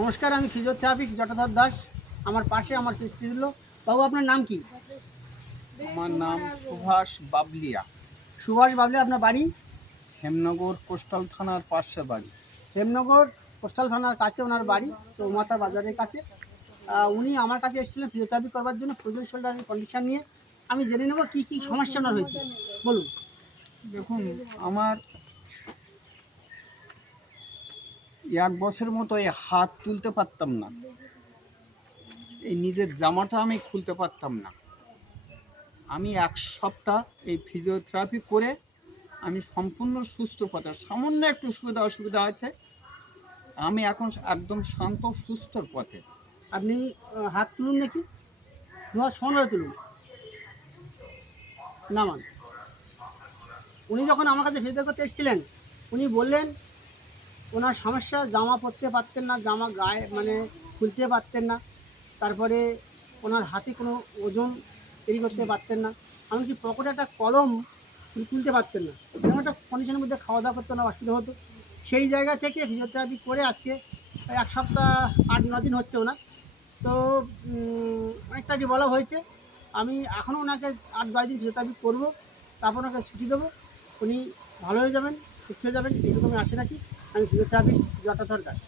নমস্কার, আমি ফিজিওথেরাপিস্ট জটাধর দাস। আমার পাশে আমার স্ত্রী ছিল। বাবু, আপনার নাম কি? আমার নাম সুভাষ বাবলিয়া। সুভাষ বাবলিয়া। আপনার বাড়ি? হেমনগর কোস্টাল থানার পাশে বাড়ি। হেমনগর কোস্টাল থানার কাছে ওনার বাড়ি, চৌমাথা বাজারের কাছে। উনি আমার কাছে এসেছিলেন ফিজিওথেরাপি করবার জন্য, ফ্রোজেন শোল্ডারের কন্ডিশন নিয়ে। আমি জেনে নেব কী কী সমস্যা ওনার হয়েছে। বলুন। দেখুন, আমার 1 বছর মতো এই হাত তুলতে পারতাম না, এই নিজের জামাটা আমি খুলতে পারতাম না। আমি 1 সপ্তাহ এই ফিজিওথেরাপি করে আমি সম্পূর্ণ সুস্থ পথে, সামান্য একটু অসুবিধা আছে, আমি এখন একদম শান্ত সুস্থর পথে। আপনি হাত তুলুন দেখি, 2 হাত সমানভাবে তুলুন, নামান। উনি যখন আমার কাছে ফিজিওথেরাপি করতে এসেছিলেন, উনি বললেন ওনার সমস্যা জামা পরতে পারতেন না, জামা গায়ে মানে খুলতে পারতেন না। তারপরে ওনার হাতে কোনো ওজন তৈরি করতে পারতেন না, এমনকি পকেটে একটা কলম তুলতে পারতেন না। এরকম একটা কন্ডিশনের মধ্যে খাওয়া দাওয়া করতে না অসুবিধা হতো। সেই জায়গা থেকে ফিজিওথেরাপি করে আজকে 1 সপ্তাহ 8-9 দিন হচ্ছে ওনার। তো অনেকটা ডেভেলপ হয়েছে। আমি এখনও ওনাকে 8-10 দিন ফিজিওথেরাপি করবো, তারপর ওনাকে ছুটি দেবো। উনি ভালো হয়ে যাবেন, সুস্থ হয়ে যাবেন, এইটুকু আমি আশা রাখি। আমি ফিজিওথেরাপিস্ট জটাধর দাস।